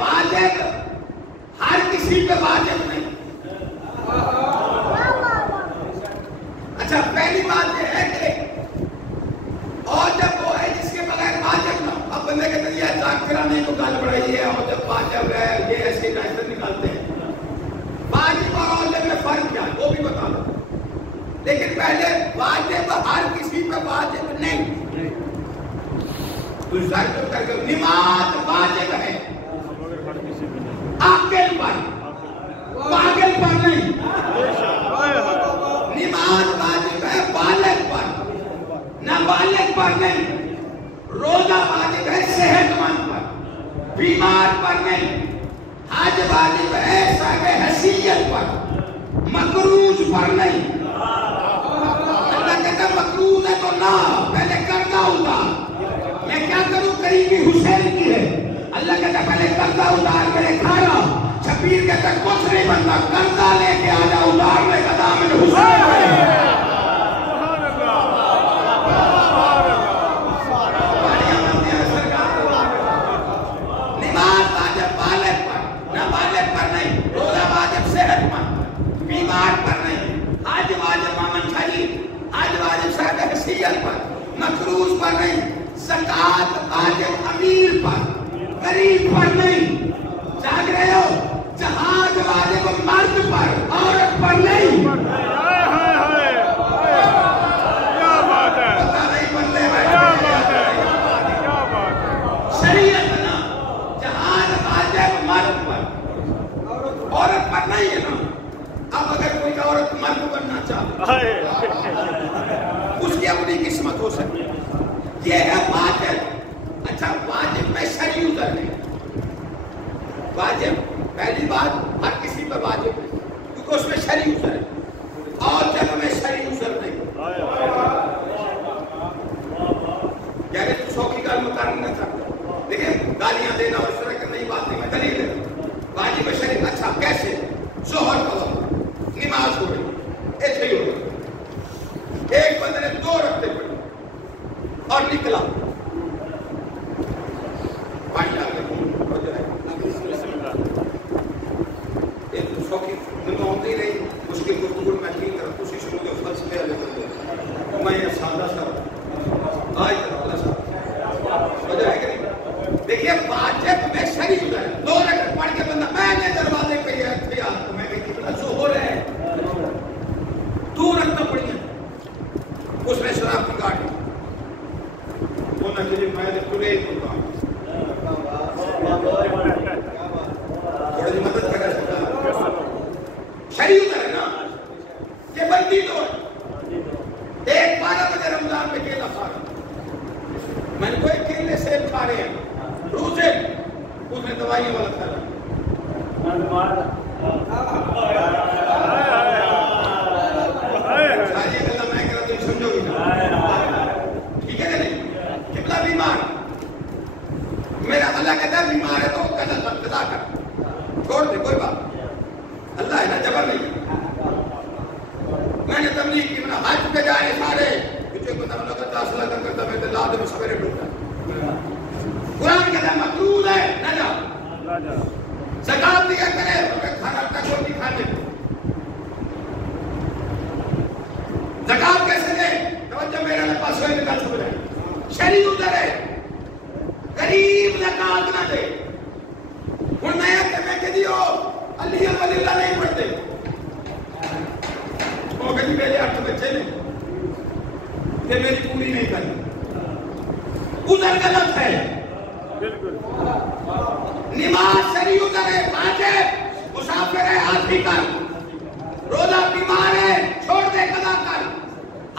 واجب ہر کسی پہ واجب نہیں. اچھا پہلی بات یہ ہے کہ اور جب وہ ہے جس کے بغیر واجب نہ. اب بندے کہتے ہیں یہ ذاکرہ نہیں تو گل بڑھائی ہے اور جب واجب ہے یہ ایسے نائسر نکالتے ہیں. واجب اور جب میں فرق کیا ہے وہ بھی بتا دو. لیکن پہلے واجب ہر کسی پہ واجب نہیں. نماز واجب ہے عاقل پر پاگل پر نہیں. نماز واجب ہے بالغ پر نابالغ پر نہیں. روزہ واجب ہے صحت مند پر بیمار پر نہیں. حج واجب ہے صاحب حیثیت پر مقروض پر نہیں. اللہ کہتا مقروض ہے تو نہ پہلے قرضہ اتار. میں کیا کروں قریبی حسین کی ہے. اللہ کہتا پہلے قرضہ اتار میرے کھانا. شبیر کہتا کچھ نہیں بنتا قرضہ لے کے آ جا اتارنے کا دامن حسین ہے. نماز واجب بالغ پر نابالغ پر نہیں. روزہ واجب صحت مند بیمار پر نہیں. حج واجب مامن شاہی حج واجب صاحب حیثیت پر مقروض پر نہیں. زکات واجب امیر پر غریب پر نہیں. جاگ رہے ہو. جہاد واجب مرد پر عورت پر نہیں. کیا بات ہے پتہ نہیں بندے کیا بات ہے کیا بات ہے. شریعت نا جہاد واجب مرد پر عورت پر نہیں ہے نا. اب اگر کوئی عورت مرد بننا چاہے اس کی اپنی قسمت ہو سکتی ہے. یہ ہے واجب. اچھا واجب میں شرعی عذر نہیں. واجب پہلی بات ہر کسی پہ واجب نہیں کیونکہ اس میں شرعی عذر ہے. اور جب میں شرعی عذر نہیں یعنی تو شوقی کا مقارنہ نہ چاہتا. لیکن گالیاں دینا اور اس طرح کی نئی بات نہیں. میں دلیل دیتا واجب میں شرعی. اچھا کیسے؟ ظہر کا وقت نماز ہو رہی ایسے ہی ہو رہی. ایک بندے نے 2 رکعتیں پڑھی اور نکلا پانی ڈال کے ایک تو شوقی میں ہوتی رہی اس کی گفتگو میں ٹھیک طرح کسی شروع کے فلسفے والے بندے میں یہ سادہ سا آج طرح سا وجہ ہے کہ نہیں. دیکھیے واجب میں شرعی عذر ہے. 2 رکعت پڑھ کے بندہ میں نے دروازے پہ یہ کیا تو میں کہ کتنا ظہر ہے 2 رکعتیں پڑھی ہیں. اس نے شراب کی کاٹی وہ نہ کہ میں نے پورے ہوتا تھوڑی مدد کر سکتا. شرعی عذر ہے نا. یہ بندی تو ایک 12 بجے رمضان میں کیلا کھا رہا. میں نے کوئی کیلے سیب کھا رہے ہیں روزے اس نے دوائیوں والا کھا رہا. یہ گلا میں کہہ رہا تم سمجھو گی ٹھیک ہے کہ نہیں. قبلہ بیمار میرا اللہ کہتا ہے بیمار ہے تو قضا کر چھوڑ دے کوئی بات. اللہ ہے نا جبر نہیں. میں نے تبلیغ کی میں حج پہ جائے سارے مجھے کو تم لوگ 10 لاکھ کرتا میں تے لاد میں سویرے ڈوبتا. قرآن کہتا ہے مقروض ہے نہ جا. زکات دیا کرے کھانا تک روٹی کھانے. زکات کیسے دے توجہ میرے پاس ہوئے نکال سب جائے. شرعی عذر ہے. غریب زکات نہ دے. ہن میں کہ دیو علی ولی اللہ نہیں پڑھتے وہ کہ میرے 8 بچے نے تے میری پوری نہیں کرنی. عذر غلط ہے. بالکل نماز شرعی عذر ہے واجب. مسافر ہے حاضری کر. روزہ بیمار ہے چھوڑ دے قضا کر.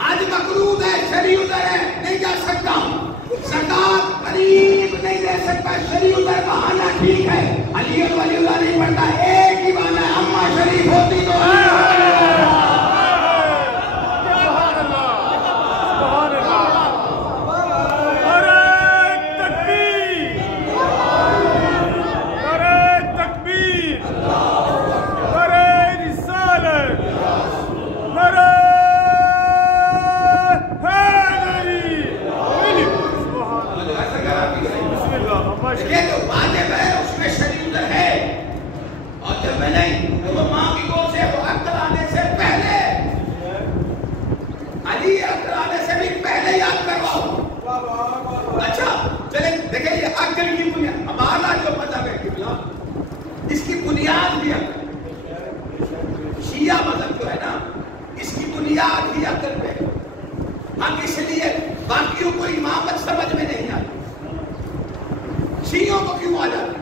حج مقروض ہے شرعی عذر ہے نہیں جا سکتا. زکات غریب نہیں دے سکتا شرعی عذر بہانہ ٹھیک ہے. علی ولی اللہ نہیں پڑھتا ایک ہی بہانہ ہے اما شریف ہوتی تو یہ تو واجب ہے اس میں شرعی عذر اس کی بنیاد بھی عقل. شیعہ مذہب جو ہے نا اس کی بنیاد ہی عقل پہ. ہم اس لیے باقیوں کو امامت سمجھ میں نہیں آتی, شیعوں کو کیوں آ جاتی؟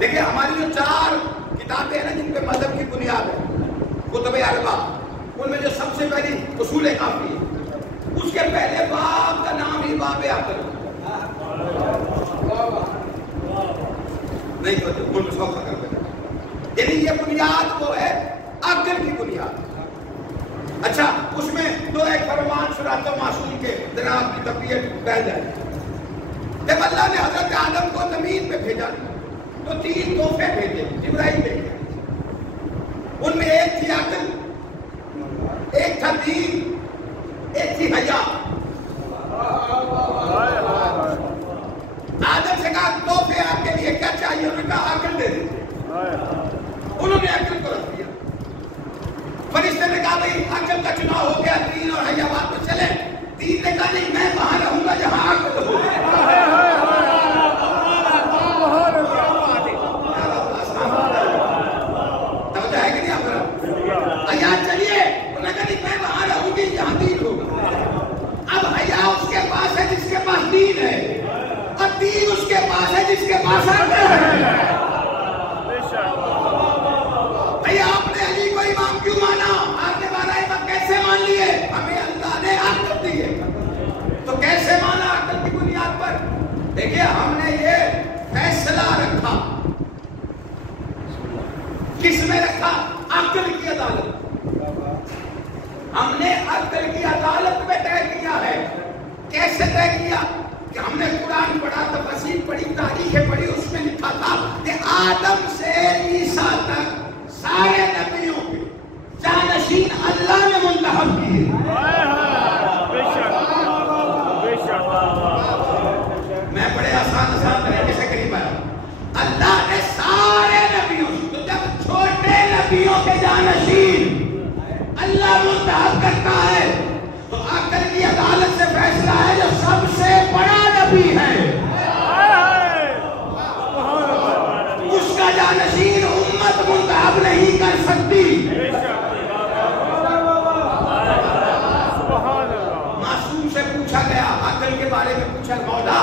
دیکھیں ہماری جو 4 کتابیں ہیں نا جن پہ مذہب کی بنیاد ہے, کتب اربعہ, ان میں جو سب سے پہلی اصول کافی ہے, اس کے پہلے باب کا نام ہی باب عقل. نہیں تو یعنی یہ بنیاد وہ ہے عقل کی بنیاد. اچھا اس میں 2 ایک فرمان سناتا ہوں معصوم کے جناب کی طبیعت بہل جائے. جب اللہ نے حضرت آدم کو زمین پہ بھیجا تو 3 تحفے بھیجے, جبرائیل بھیجے. ان میں ایک تھی عقل, ایک تھا دین, ایک تھی حیا. آدم سے کہا تحفے آپ کے لیے کیا چاہیے؟ انہوں نے کہا عقل دے دیتے. انہوں نے عقل کو رکھ دیا. فرشتے نے کہا بھائی عقل کا چناؤ ہو گیا, دین اور حیا بات میں چلے. دین نے کہا نہیں, میں وہاں رہوں گا جہاں عقل ہو. توجہ ہے کہ نہیں آپ لوگ؟ حیا چلیے, انہوں نے کہا نہیں میں وہاں رہوں گی جہاں دین ہوگا. اب حیا اس کے پاس ہے جس کے پاس دین ہے, اور دین اس کے پاس ہے جس کے پاس عقل ہے. آپ نے علی کو امام کیوں مانا؟ آپ نے 12 امام کیسے مان لیے؟ ہمیں اللہ نے عقل دی ہے. تو کیسے مانا؟ عقل کی بنیاد پر. دیکھیے ہم نے یہ فیصلہ رکھا, کس میں رکھا؟ عقل کی عدالت. ہم نے عقل کی عدالت میں طے کیا ہے. کیسے طے کیا؟ کہ ہم نے قرآن پڑھا, تفاسیر پڑھی, تاریخیں پڑھی, اس میں لکھا تھا کہ آدم سے عیسیٰ تک سارے نبیوں کے جانشین اللہ نے منتخب کیے. میں بڑے آسان طریقے سے کہیں پایا, اللہ نے سارے نبیوں, تو جب چھوٹے نبیوں کے جانشین اللہ منتخب کرتا ہے تو عقل کی عدالت سے فیصلہ ہے جو سب سے بڑا نبی ہے اس کا جانشین امت منتخب نہیں کر سکتی. معصوم سے پوچھا گیا, عقل کے بارے میں پوچھا, مولا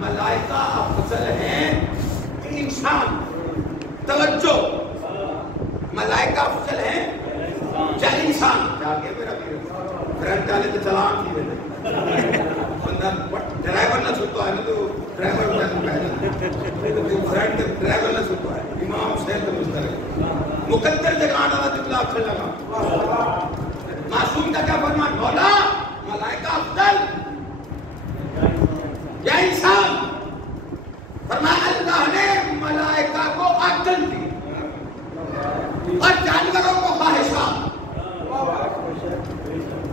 ملائکہ افضل ہیں کہ انسان؟ توجہ, ملائکہ افضل ہیں یا انسان؟ جاگے میرا فرنٹ والے تو چلان کی بندہ ڈرائیور نہ سنتا ہے نا, تو ڈرائیور فرنٹ ڈرائیور نہ سنتا ہے. امام حسین کا مسترد مقدر جگانا نہ جبلا اچھا لگا. معصوم کا کیا فرمان؟ مولا ملائکہ افضل یا انسان؟ فرمایا اللہ نے ملائکہ کو عقل دی اور جانوروں کو خواہشات.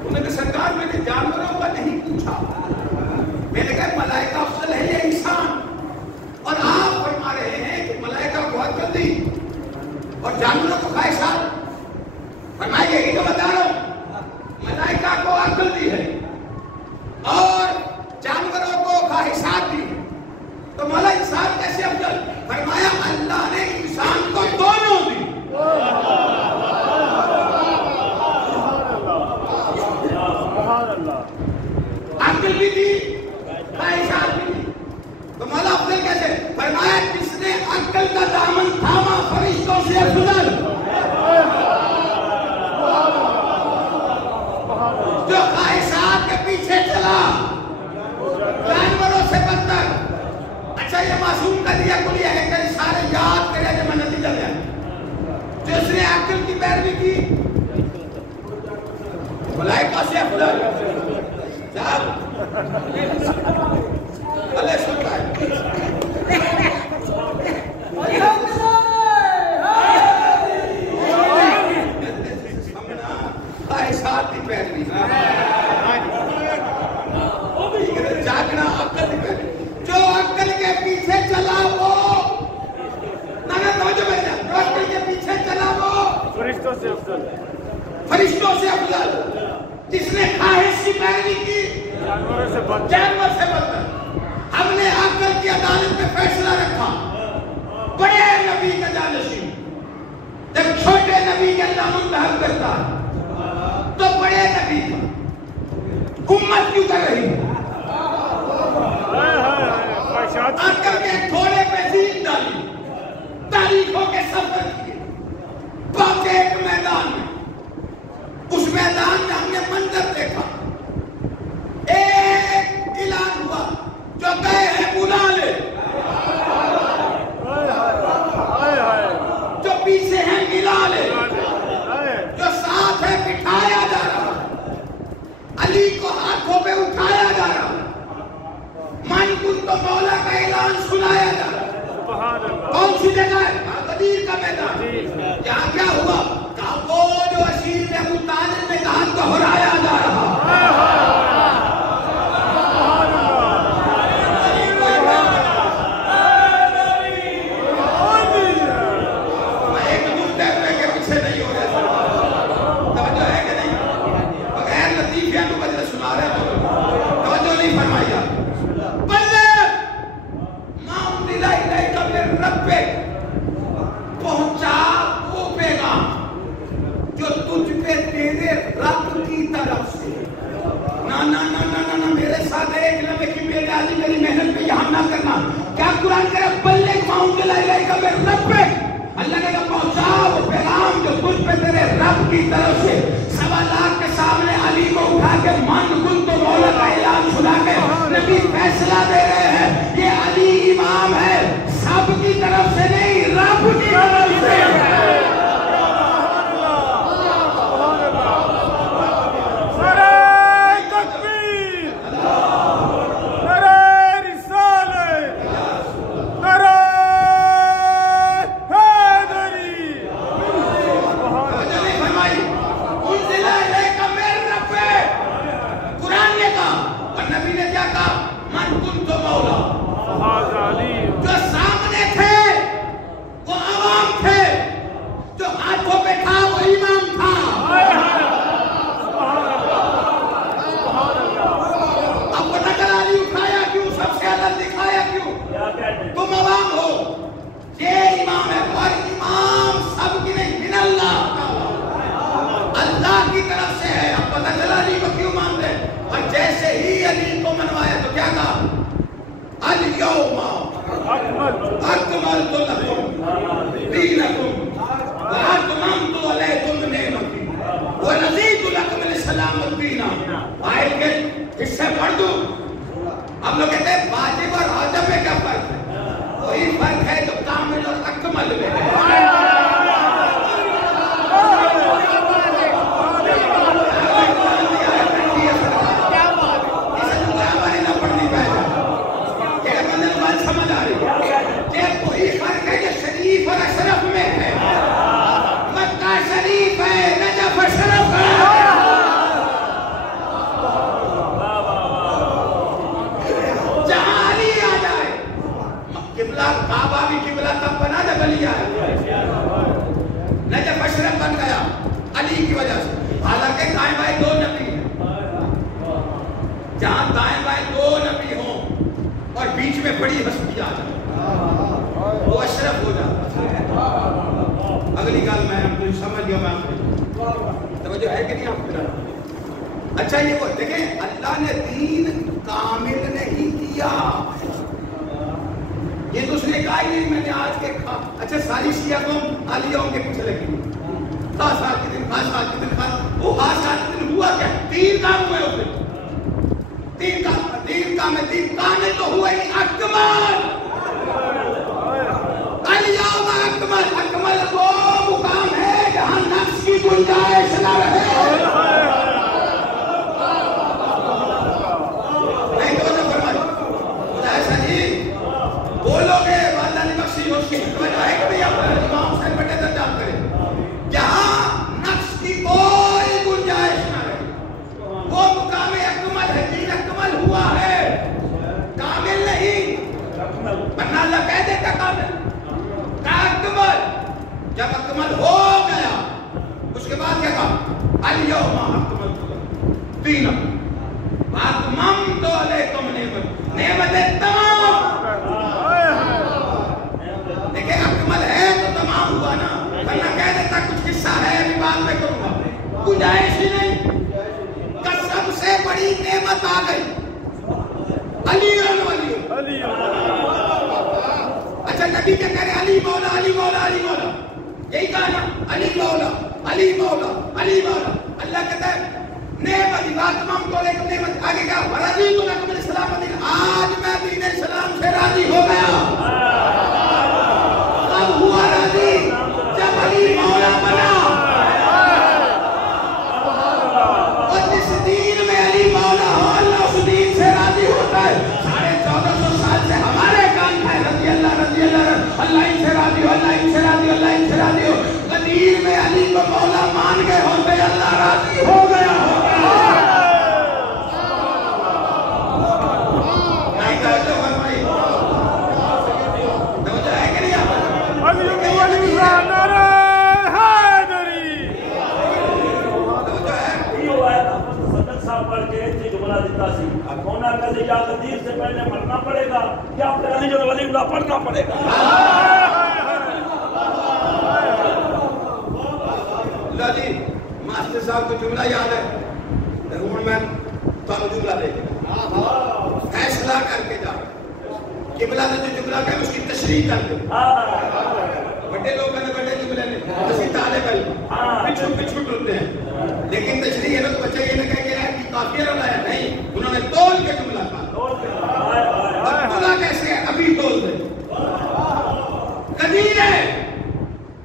انہوں نے سرکار میں نے جانوروں کا نہیں پوچھا, میں نے کہا ملائکہ افضل ہے یا انسان؟ اور آپ فرما رہے ہیں کہ ملائکہ کو عقل دی اور جانوروں کو خواہشات. فرمایا یہی تو بتا رہا ہوں, ملائکہ کو عقل دی ہے اور جانوروں کو خواہشات دی, تو مولا انسان کیسے افضل؟ فرمایا اللہ نے انسان کو دونوں دی. عقل بھی دی, خواہشات بھی دی, تو مولا افضل کیسے؟ فرمایا جس نے عقل کا دامن تھاما فرشتوں سے افضل, جو خواہشات کے پیچھے چلا جانوروں سے بدتر. اچھا یہ معصوم کا دیا کلیہ ہے کہ سارے یاد کرے جو میں نتیجہ لیا, جس نے عقل کی پیروی کی ملائکہ سے افضل. اللہ سنتا ہے خواہشات کی پیروی, جاگنا عقل کی پیروی. جو عقل کے پیچھے چلا وہ عقل کے پیچھے چلا وہ فرشتوں سے افضل. فرشتوں سے افضل. جس نے خواہش کی پیروی کی جانور سے بدتر. ہم نے عقل کی عدالت میں فیصلہ رکھا, بڑے نبی کا جانشین، جب چھوٹے نبی کے اللہ منتخب کرتا ہے تو بڑے نبی کا امت کیوں کر رہی ہے؟ آ کر کے تھوڑے پہ زین ڈالی، تاریخوں کے سفر کیے، باقی ایک میدان میں، اس میدان میں ہم نے منظر دیکھا، ایک اعلان ہوا جو گئے ہیں بلا لے، جو پیچھے ہیں ملا لے، جو ساتھ ہے بٹھایا جا رہا، علی کو ہاتھوں پہ اٹھایا جا رہا، من کن تو مولا کا اعلان سنایا جا رہا۔ کون سی جگہ ہے؟ غدیر کا میدان۔ یہاں کیا ہوا؟ کہا وہ جو اسیر نے ابو طالب نے کہا دہرایا جا رہا۔ پہنچا وہ پیغام جو تجھ پہ تیرے رب کی طرف سے، نہ میرے ساتھ ایک لمحے کی میرے علی میری محنت پہ یہاں نہ کرنا، کیا قرآن کرے بلغ ما انزل الیک من ربک، اللہ نے کہا پہنچا وہ پیغام جو تجھ پہ تیرے رب کی طرف سے۔ 1.25 لاکھ کے سامنے علی کو اٹھا کے من کن تو مولا کا اعلان سنا کے نبی فیصلہ دے رہے ہیں، یہ علی امام ہے، سب کی طرف سے نہیں، رب کی طرف سے ہے۔ تم عوام ہو، یہ امام ہے، اور امام سب کی نہیں، من اللہ، اللہ کی طرف سے ہے۔ اب پتہ چلا علی کو کیوں مانتے ہیں؟ اور جیسے ہی علی کو منوایا تو کیا کہا؟ الیوم اکملت لکم دینکم واتممت علیکم نعمتی ورضیت لکم الاسلام دینا۔ آیت کے حصے پڑھ دوں۔ ہم لوگ کہتے ہیں واجب اور واجب میں کیا فرق ہے؟ وہی فرق ہے جو کامل اور اکمل میں ہے۔ سمجھ آ رہی ہے کہ وہی فرق ہے جو شریف اور اشرف میں ہے۔ مکہ شریف ہے، نجف اشرف ہے۔ کعبہ بھی قبلہ تب بنا جب علی آیا، نجف اشرف بن گیا علی کی وجہ سے۔ حالانکہ دائیں بائیں 2 نبی ہیں، جہاں دائیں بائیں 2 نبی ہوں اور بیچ میں بڑی ہستی آ جائے وہ اشرف ہو جاتا۔ اگلی گال میں ہم کو سمجھ گیا، میں آپ کو توجہ ہے کہ نہیں آپ کو؟ اچھا یہ وہ دیکھیں، اللہ نے دین کامل نہیں کیا، یہ تو اس نے کہا ہی نہیں میں نے آج کے کھا۔ اچھا ساری شیعہ قوم علیوں کے پیچھے لگی، خاص آج کے دن، خاص آج کے دن، خاص وہ خاص آج کے دن ہوا کیا؟ 3 کام ہوئے ہوتے، 3 کام ہے، 3 کامل تو ہوئے ہی اکمل۔ الیوم اکمل، اکمل وہ مقام ہے جہاں نفس کی گنجائش نہ رہے۔ بولو گے اللہ نے بخشی اس کی حکمت ہے کہ نہیں اپنا امام حسین بٹے درجات کرے، جہاں نفس کی کوئی گنجائش نہ رہے، وہ مقام اکمل ہے۔ دین اکمل ہوا ہے، کامل نہیں، ورنہ اللہ کہہ دیتا کامل کا اکمل۔ جب اکمل ہو گیا اس کے بعد کیا کہا؟ الیوم اکملت دینکم واتممت علیکم نعمتی، نعمت تمام۔ دیکھیں اکمل ہے گنجائش ہی نہیں کہ سب سے بڑی نعمت آ گئی علی الولی. اچھا نبی کیا کہہ رہے علی مولا علی مولا علی مولا, یہی کہا نا علی مولا علی مولا علی مولا. اللہ کہتا ہے نعمت بات تمام کو ایک نعمت آگے کیا رضی تو لکم الاسلام دین, آج میں دین اسلام سے راضی ہو گیا. اب ہوا راضی جب علی مولا بنا. اور جس دین میں علی مولا ہو اللہ اس دین سے راضی ہوتا ہے. 1450 سال سے ہمارے کام ہے رضی اللہ اللہ ان سے راضی ہو, اللہ ان سے راضی ہو, اللہ ان سے راضی ہو. قدیر میں علی کو مولا مان گئے ہوتے اللہ راضی ہو گیا. سے پہلے مرنا پڑے گا یا پھر علی جو ولی اللہ پڑھنا پڑے گا. اللہ جی ماسٹر صاحب کو جملہ یاد ہے ہوں میں تو جملہ دے گا فیصلہ کر کے جا قبلہ نے جو جملہ کہا اس کی تشریح کر دے. بڑے لوگوں نے بڑے جملے نے اسی طالب علم پچھو ٹرتے ہیں لیکن تشریح ہے نا تو بچہ یہ نہ کہہ کہ کافر والا ہے نہیں, انہوں نے تول کے جملہ کہا. تلا کیسے ہے ابھی تول دے قدیر ہے.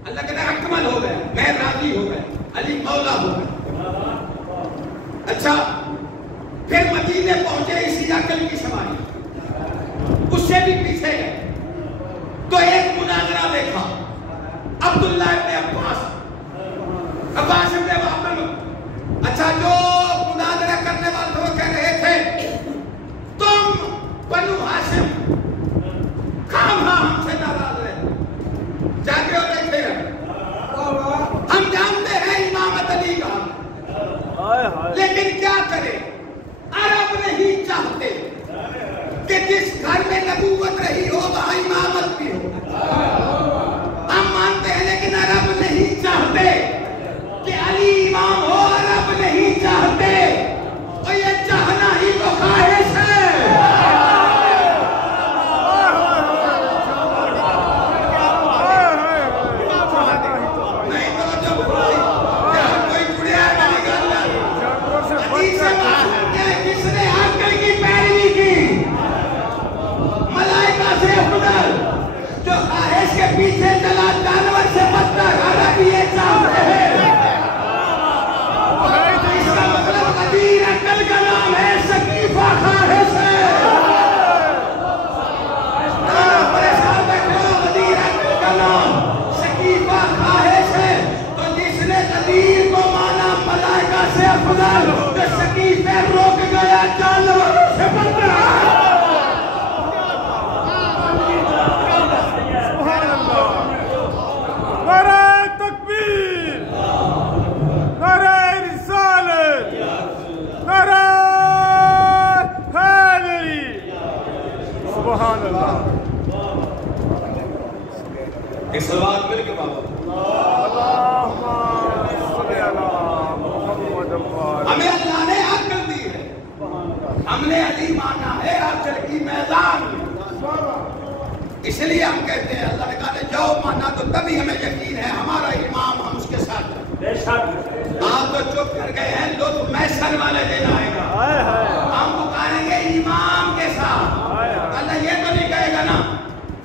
اللہ کہتا ہے اکمل ہو گئے میں راضی ہو گئے علی مولا ہو گئے. اچھا پھر مدینے پہنچے اسی عقل کی سواری اس سے بھی پیچھے گئے تو ایک مناظرہ دیکھا عبداللہ ابن عباس ابن وابن. اچھا جو مناظرہ کرنے والے وہ کہہ رہے تھے تم بنو ہاشم خام ہم سے ناراض رہے جا کے اور دیکھے ہم جانتے ہیں امامت علی کا لیکن کیا کرے عرب نہیں چاہتے کہ جس گھر میں نبوت رہی ہو وہاں امامت بھی ہو. ہم مانتے ہیں لیکن عرب نہیں چاہتے کہ علی امام ہو, عرب نہیں چاہتے اور یہ چاہنا ہی وہ خواہش ہے. نہیں تو جب کوئی جڑیا ہے میری گل حدیث کہ جس نے عقل کی پیروی کی ملائکہ سے افضل, جو خواہش کے پیچھے چلا جانور سے بدتر, عرب یہ چاہتے ہیں. اس کا مطلب قدیر عقل کا نام ہے, شکیفہ خواہش ہے. پریشان بیٹھے ہو قدیر عقل کا نام شکیفہ خواہش ہے. تو جس نے قدیر کو مانا ملائکہ سے افضل تو شکیفہ روک گیا جانور سے بدتر. ایک سلوات مل کے بابا ہمیں اللہ نے عقل دی ہے, ہم نے علی مانا ہے عقل کی میدان میں. اس لیے ہم کہتے ہیں اللہ نے کہا جاؤ مانا تو تبھی ہمیں یقین ہے ہمارا امام ہم اس کے ساتھ ہیں. آپ تو چپ کر گئے ہیں لو تو محشر والے دن آئے گا ہم پکاریں گے امام کے ساتھ. اللہ یہ تو نہیں کہے گا نا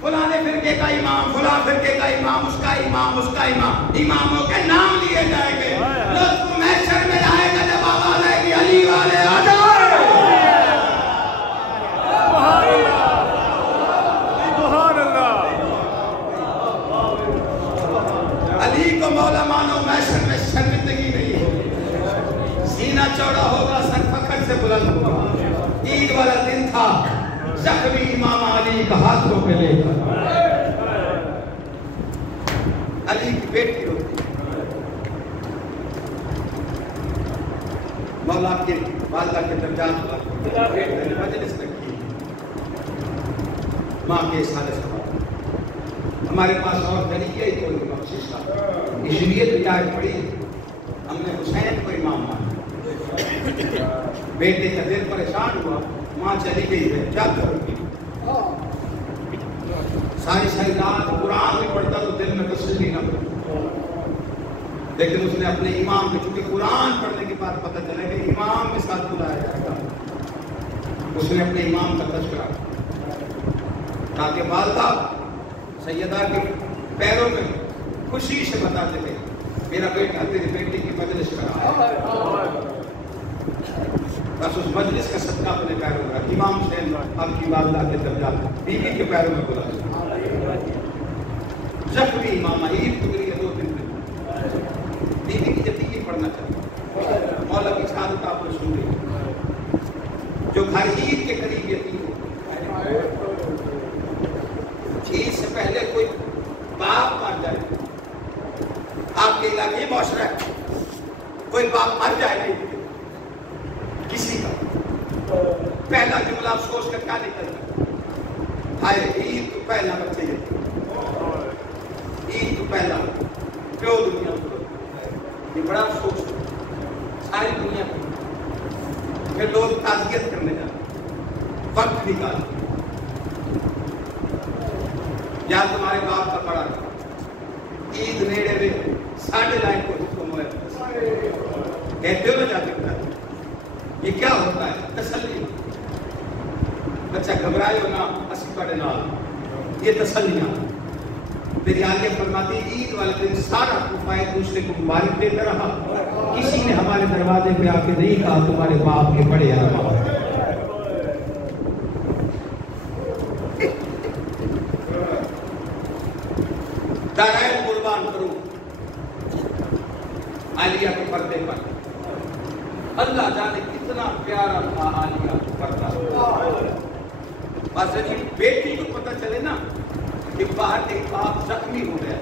فلانے فرقے کا امام فلاں فرقے کا امام اس کا امام اس کا امام, اماموں کے نام لیے جائیں گے. لطف محشر میں آئے گا جب آواز آئے گی علی والے آ جائے. علی کو مولا مانو محشر میں شرمندگی نہیں ہوگی, سینہ چوڑا ہوگا سر فخر سے بلند ہوگا. عید والا دن تھا زخمی امام علی کا ہاتھوں پہ لے کر علی کی بیٹی ہوتی مولا کے والدہ کے درجات مجلس رکھی ماں کے سارے سوال. ہمارے پاس اور طریقے ہی کوئی بخشش کا اس لیے رعایت پڑی. ہم نے حسین کو بیٹے کا دل پریشان ہوا، ماں چلی گئی ہے، کیا کروں گی؟ ساری رات قرآن بھی پڑھتا تو دل میں تسلی نہ ہوتی، لیکن اس نے اپنے امام کے، چونکہ قرآن پڑھنے کے بعد پتہ چلا کہ امام کے ساتھ بلایا جائے گا، اس نے اپنے امام کا تذکرہ، تاکہ والدہ سیدہ کے پیروں میں خوشی سے بتاتے تھے میرا بیٹا تیری بیٹی کی مجلس کرا، بس اس مجلس کا صدقہ اپنے پیروں میں، امام حسین اب کی والدہ کے درجات بیوی کے پیروں میں بلا، زخمی امام عید گزری ہے 2 دن میں، بیوی کی زندگی پڑھنا چاہیے، مولا کی شہادت آپ نے سن لی، جو گھر عید کے قریب یتیم ہو، عید سے پہلے کوئی باپ مر جائے، آپ کے علاقے یہ معاشرہ ہے، کوئی باپ مر جائے نہیں کسی کا، پہلا جملہ آپ سوچ کر کیا نکلتا ہے، ہائے عید تو پہلا بچے عید تو پہلا پیو دنیا کو، یہ بڑا افسوس ہے ساری دنیا کو، پھر لوگ تعزیت کرنے جاتے وقت نکال، یا تمہارے باپ کا پڑا عید نیڑے میں 9:30 کو حکم ہوئے، کہتے ہو نا جا کے یہ کیا ہوتا ہے؟ تسلی، بچہ گھبرائے ہو نا اسی بڑے نال، یہ تسلیاں میری آگے فرماتی عید والے دن سارا کوفہ ایک دوسرے کو مبارک دیتا رہا، کسی نے ہمارے دروازے پہ آ کے نہیں کہا تمہارے باپ کے بڑے آرام، دارائن قربان کرو عالیہ کے پردے پر، اللہ جانے کتنا پیارا تھا عالیہ کا پردہ، بس جب بیٹی کو پتہ چلے نا کہ باہر ایک باپ زخمی ہو گیا،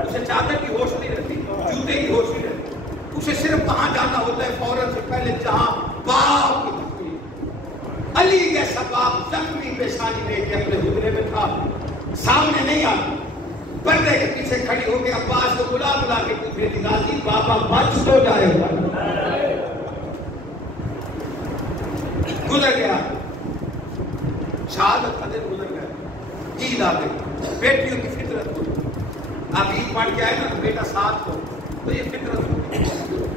اسے چادر کی ہوش نہیں رہتی، جوتے کی ہوش نہیں رہتی، اسے صرف کہاں جانا ہوتا ہے فوراً سے پہلے جہاں باپ کی زخمی، علی جیسا باپ زخمی پیشانی لے کے اپنے حجرے میں تھا، سامنے نہیں آتا، پردے کے پیچھے کھڑی ہو کے عباس کو بلا بلا کے پوچھ رہی تھی غازی بابا بچ تو جائے گا، گزر گیا شہادت کا دن گزر گیا، عید آ گئی، بیٹیوں کی فطرت ہوتی، اب عید پڑھ کے آئے نا بیٹا ساتھ ہو تو یہ فطرت ہوتی،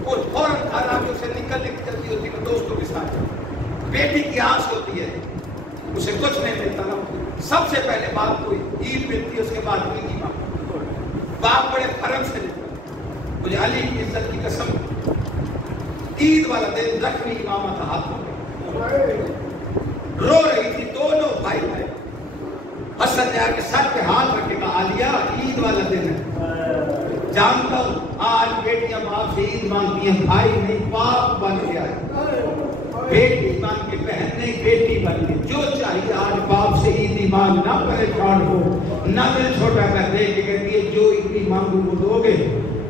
اور فوراً گھر آ کے اسے نکلنے کی جلدی ہوتی ہے دوستوں کے ساتھ، بیٹی کی آس ہوتی ہے اسے کچھ نہیں ملتا نا، سب سے پہلے باپ کو عید ملتی ہے، اس کے بعد عید کی ماں، باپ بڑے فرم سے نکلا، مجھے علی کی عزت کی قسم، عید والا دن زخمی امامہ تھا ہاتھ میں، رو رہی تھی، دونوں بھائی بھائی، حسن نے آ کے سر پہ ہاتھ رکھے کہا عالیہ عید والا دن ہے، جانتا ہوں آج بیٹیاں باپ سے عید مانگتی ہیں، بھائی نہیں باپ بن گیا ہے، بیٹی مان کے بہن نہیں بیٹی بن کے، جو چاہیے آج باپ سے عیدی مانگ، نہ پریشان ہو، نہ دل چھوٹا کر دے کہ کہتی ہے جو عیدی مانگو وہ دو گے،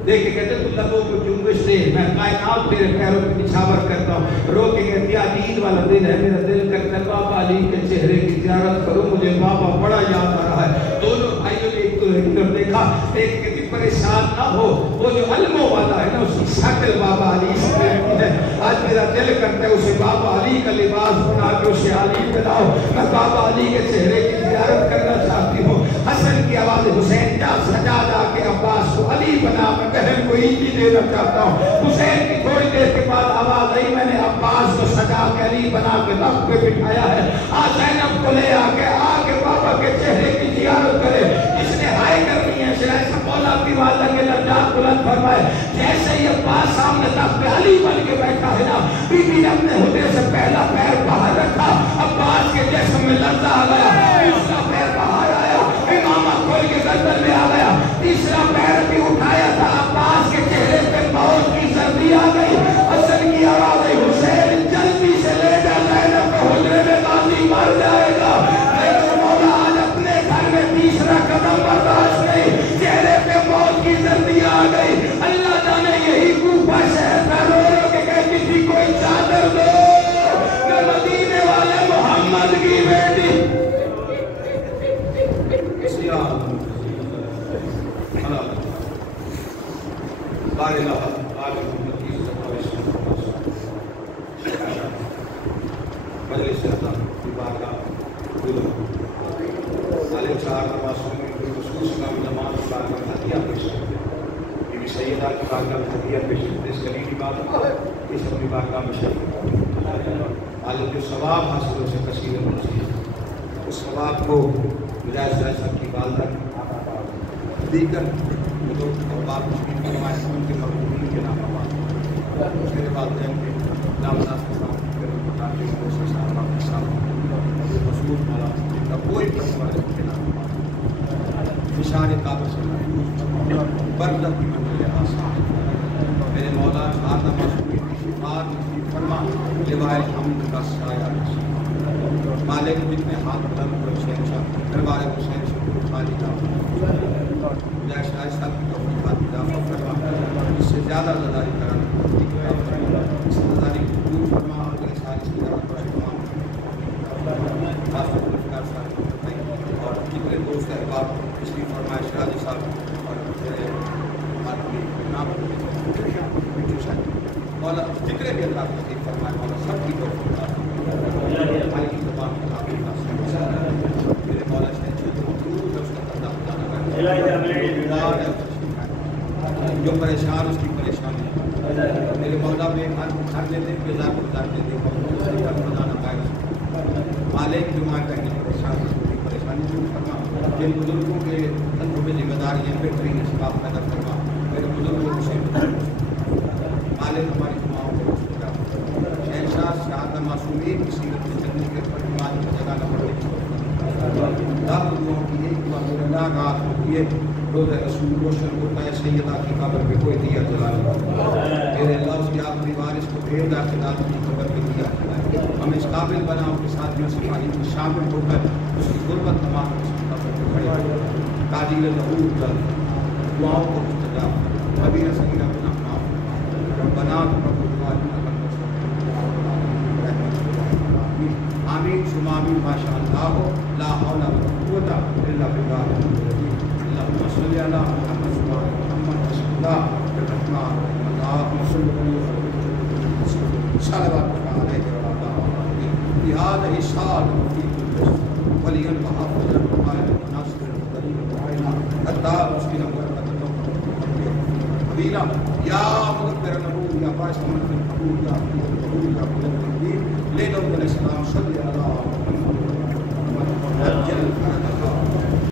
دیکھ کے کہتے تو لبوں کو جنبش دے، میں کائنات تیرے پیروں پہ نچھاور کرتا ہوں، رو کے کہتی ہے عید والا دن ہے، میرا دل کرتا ہے بابا علی کے چہرے کی زیارت کروں، مجھے بابا بڑا یاد آ رہا ہے، دونوں بھائیوں نے ایک طرف دیکھا، ایک کہتی پریشان نہ ہو، وہ جو علموں والا ہے نا اس کی شکل بابا علی سے ہے، آج میرا دل کرتا ہے اسے بابا علی کا لباس بنا کے اسے علی پہناؤ، میں بابا علی کے چہرے کی زیارت کرنا چاہتی ہوں، حسن کی آواز حسین جا سجا جا کے عباس کو علی بنا، میں بہن کو عیدی دینا چاہتا ہوں، حسین کی تھوڑی دیر کے بعد آواز آئی میں نے عباس کو سجا کے علی بنا کے تخت پہ بٹھایا ہے، آج زینب کو لے آ کے بابا کے چہرے کی زیارت کرے، جس نے ہائے کرنی ہے شرائع سے مولا کی والدہ کے درجات بلند فرمائے، جیسے ہی عباس سامنے تخت پہ علی بن کے بیٹھا ہے نا، بی بی نے اپنے حجرے سے پہلا پیر باہر رکھا، عباس کے جسم میں لرزہ آ گیا، دوسرا پیر باہر آیا، امامہ کھول کے گردن میں آ گیا، تیسرا پیر بھی اٹھایا تھا، عباس کے چہرے پہ موت کی سردی آ گئی، حسن کی آواز ہے حسین جلدی سے لے جا زینب کو حجرے میں غازی مر جائے گا، لیکن مولا آج اپنے گھر میں تیسرا قدم برداشت نہیں، چہرے پہ موت کی سردی آ گئی، اللہ جانے یہی کوفہ شہر میں رو رو کے کہتی تھی کوئی چادر دو، میں مدینے والے محمد کی بیٹی بارگاہ میں ہدیہ پیش کرتے ہیں، بی بی سیدہ کی بارگاہ میں ہدیہ پیش کرتے ہیں، اس کلیمی بات اس اپنی بارگاہ میں شریک حالت جو ثواب حاصل ہو سے کثیر نصیب، اس ثواب کو مجاہد صاحب کی والدہ دیگر بزرگ اور باپ کی فرمائش ان کے مرحومین کے نام آواز میرے والدین کے نام ناز کے ساتھ مسعود مولا کا کوئی پرورش کے نام فشار قابل سے محفوظ برکت کی منزل آسان میرے مولا آدم معصومی کی شفاعت نصیب فرما لوائے الحمد کا سایہ نصیب مالک جتنے ہاتھ بلند ہوئے حسین شاہ دربار حسین شکر خالی کا مجھے شاہ صاحب کی توفیقات اضافہ فرما اس سے زیادہ زداری کرانے اس زداری کو دور فرما اور اگلے سال اس کی دعوت پر تمام اور جتنے دوست احباب اس کی فرمائش راجی صاحب اور میرے نام مولا جتنے بھی اللہ کی فرمائے مولا سب کی توفیقات بھائی کی زبان کے نام میرے مولا سے جو پریشان اس کی پریشانی میرے مولا میں ہر لیتے گزار دیتے بنانا پائے مالک جو ماں کہیں پریشان پریشانی دور فرما جن بزرگوں کے اندروں میں ذمہ داریاں بہترین اسباب پیدا فرما میرے بزرگوں سے مالک ہماری ماؤں کو شہنشاہ شہادہ معصومین کی سیرت میں چلنے کے پر ایمان کی جگہ نہ پڑے دعا دعاؤں کی ایک دعا میرے اللہ رات کو کیے روزہ رسول روشن ہوتا ہے سیدہ کی قبر پہ کوئی دیا جلائے میرے اللہ اس کی آخری وارث کو بھیڑ داخلات کی قبر پہ دیا جلائے ہم اس قابل بناؤ کے ساتھیوں سپاہی میں شامل ہو کر اس کی غربت تمام اس کی قبر پہ کھڑے تعدیل ظہور جلد دعاؤں کو مستجاب کبیر صغیرہ گناہ معاف ربنا تقبل آمین ثم آمین ما شاء اللہ لا حول ولا قوة الا بالله اللهم صل على محمد وعلى محمد رسول الله الرحمن اللهم صل صلوات عليه وعلى آله في هذه الساعة وفي كل وليا وحافظا وقائدا وناصرا ودليلا وعينا حتى مسكينا بركة قبيلا يا مغفر له يا باعث من القبول يا قبول يا قبول لے لو علیہ السلام صلی